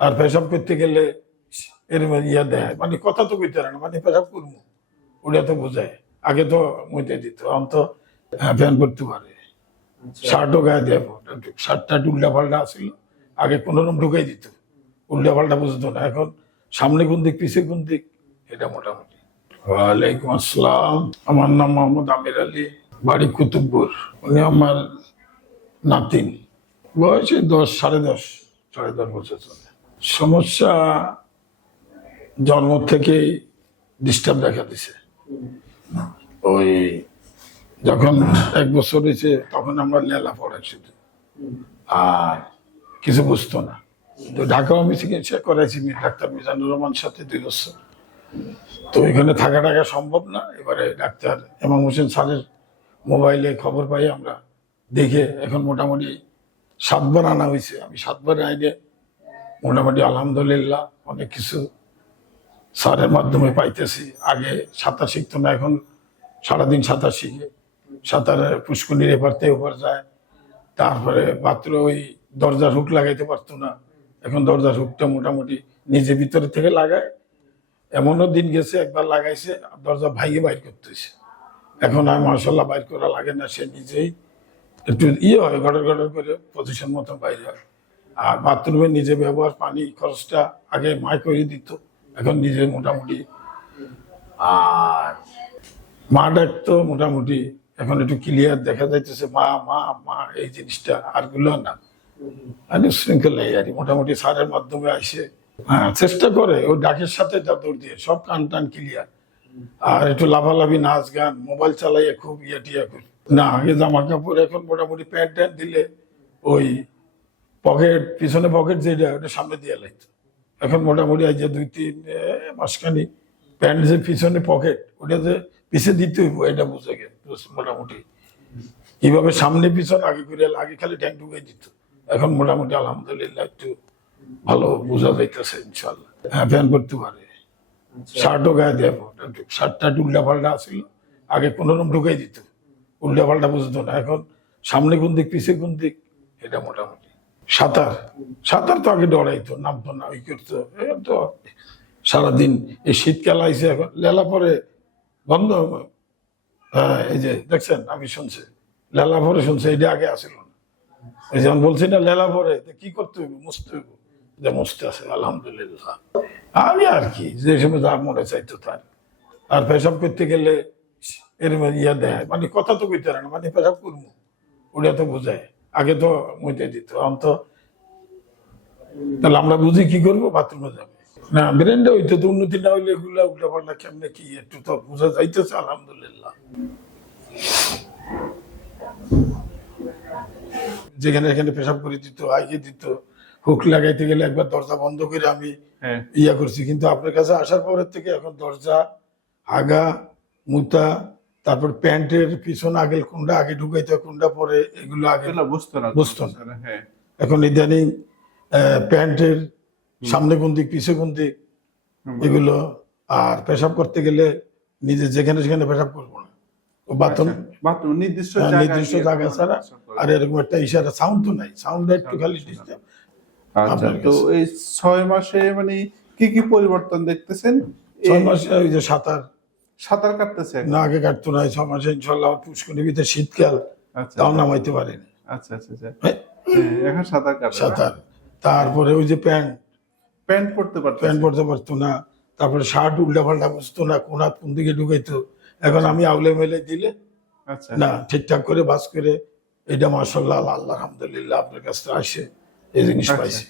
আর পেশাব করতে গেলে এর ইয়া দেয়। মানে কথা তো কইতে না মানে পেশাব করব। ওটা তো বোঝায়। আগে তো মইতে দিত এখন তো হ্যাঁ, ফ্যান করতে পারে। শার্টও গায়ে দেব শার্টটা উল্টা পাল্টা আসছিল আগে কোনো রকম ঢুকাই দিত। উল্টা পাল্টা বুঝতো না এখন সামনে কোন দিক পিছিয়ে কোন দিক এটা মোটামুটি। ওয়ালাইকুম আসসালাম। আমার নাম মোহাম্মদ আমির আলী বাড়ি কুতুবপুর। উনি আমার নাতিন। বয়সে দশ সাড়ে দশ সাড়ে দশ বছর চলে। সমস্যা জন্ম থেকেই ডিস্টার্ব দেখা দিছে। ওই যখন এক বছর হয়েছে, তখন আমরা লেলা পড়াই শুধু আর কিছু বুঝতো না। তো ঢাকা আমি চিকিৎসা করাইছি ডাক্তার মিজানুর রহমান সাথে দুই বছর। তো এখানে থাকা টাকা সম্ভব না। এবারে ডাক্তার এমাম হোসেন স্যারের মোবাইলে খবর পাই আমরা। দেখে এখন মোটামুটি সাতবার আনা হয়েছে। আমি সাতবার আইনে মোটামুটি আলহামদুলিল্লাহ, অনেক কিছু স্যারের মাধ্যমে পাইতেছি। আগে সাঁতার শিখতো না, এখন সারাদিন সাঁতার শিখে। সাঁতারে পুষ্কনির এপারতে ওপার যায়। তারপরে পাত্র ওই দরজার হুক লাগাইতে পারতো না। এখন দরজার হুকটা মোটামুটি নিজে ভিতরে থেকে লাগায়। এমনও দিন গেছে, একবার লাগাইছে দরজা ভাইয়ে বাইর করতেছে। এখন আর মার্শাল্লাহ বাইর করা লাগে না, সে নিজেই একটু ইয়ে হয় গড়র গড়র করে পজিশন মতো বাইরে হয়। আর বাথরুমে নিজে ব্যবহার পানি খরচটা আগে মায় করে দিত এখন নিজে মোটামুটি। আর মা ডাকতো মোটামুটি এখন একটু ক্লিয়ার দেখা যাইতেছে মা মা মা এই জিনিসটা আরগুলো না। আর শৃঙ্খল নেই আর কি। মোটামুটি সারের মাধ্যমে আসে হ্যাঁ চেষ্টা করে ও ডাকের সাথে দৌড় দিয়ে সব কান টান ক্লিয়ার আর একটু লাফালাফি নাচ গান মোবাইল চালাইয়ে খুব ইয়ে টিয়া করি। না আগে জামা কাপড় এখন মোটামুটি প্যান্ট ট্যান্ট দিলে ওই পকেট পিছনে পকেট যেটা ওটা সামনে দিয়ে লাগতো এখন মোটামুটি আজ যে দুই তিন মাসখানি প্যান্ট যে পিছনে পকেট ওটা যে পিছে দিতে হইব এটা বুঝে গে মোটামুটি। কীভাবে সামনে পিছন আগে করে আগে খালি ট্যাঙ্ক ঢুকে দিত। এখন মোটামুটি আলহামদুলিল্লাহ একটু ভালো বোঝা যাইতেছে ইনশাল্লাহ হ্যাঁ ফ্যান করতে পারে। শার্টও গায়ে দেব শার্টটা উল্টা পাল্টা আসছিল আগে কোনো রকম ঢুকাই দিত। উল্টা পাল্টা বুঝতো না এখন সামনে কোন দিক পিছিয়ে কোন দিক এটা মোটামুটি। সাঁতার। সাঁতার তো আগে ডরাইতো নামতো না ওই করতো। তো সারাদিন এই শীতকাল আইসে এখন, লেলা পরে বন্ধ হ্যাঁ এই যে দেখছেন, আমি শুনছি। লেলা পরে শুনছি, এটা আগে আসিল না। এই যেমন বলছি না, লেলা পরে কি করতে হইব? মুছতে হইব? যে মুছতে আছে, আলহামদুলিল্লাহ। আমি আর কি, যে সময় যা মনে চাইতো তার আর পেশাব করতে গেলে এর ইয়া দেয় মানে কথা তো কইতে না মানে পেশাব করব, ওটা তো বোঝায়। আগে তো মইতে দিত এখন তো তাহলে আমরা বুঝি কি করব বাথরুমে যাবে। না ব্রেনটা হইতো তো উন্নতি না হইলে এগুলা উল্টা পাল্টা কেমনে কি একটু তো বোঝা যাইতেছে আলহামদুলিল্লাহ। যেখানে এখানে পেশাব করে দিত আইয়ে দিত হুক লাগাইতে গেলে একবার দরজা বন্ধ করে আমি হ্যাঁ। ইয়া করছি। কিন্তু আপনার কাছে আসার পরের থেকে এখন দরজা আগা মুতা তারপর প্যান্টের পিছন আগে কোনটা আগে ঢুকাইতে কোনটা পরে এগুলো আগে বুঝতো না। হ্যাঁ। এখন ইদানিং প্যান্টের সামনে কোন দিক পিছে কোন দিক এগুলো আর পেশাব করতে গেলে নিজে যেখানে সেখানে পেশাব করব না। ও বাথরুম বাথরুম নির্দিষ্ট হ্যাঁ, নির্দিষ্ট জায়গা ছাড়া আর এরকম একটা ইশারা সাউন্ড তো নাই। সাউন্ড একটু খালি ডিস্টার্ব আচ্ছা তো। এই ছয় মাসে মানে কি কি পরিবর্তন দেখতেছেন? ছয় মাসে ওই যে সাঁতার সাঁতার কাটতেছে না আগে কাটতো না এই ছ মাসে ইনশাল্লাহ পুষ্করণী ভিতরে শীতকাল আচ্ছা তাও নামাইতে পারেনি। আচ্ছা আচ্ছা আচ্ছা। হ্যাঁ, এখন সাঁতার কাটে সাঁতার। তারপরে ওই যে প্যান্ট। প্যান্ট পরতে পারতেছে? প্যান্ট পরতে পারতো না। তারপরে শার্ট উল্টা পাল্টা বুঝতো না কোন হাত কোন দিকে ঢুকাইতো। এখন আমি আউলে মেলে দিলে আচ্ছা। না ঠিকঠাক করে বাস করে এটা মাসাল্লাহ আল্লাহ আলহামদুলিল্লাহ আপনার কাছে আসে এই জিনিস আচ্ছা। পাইছি।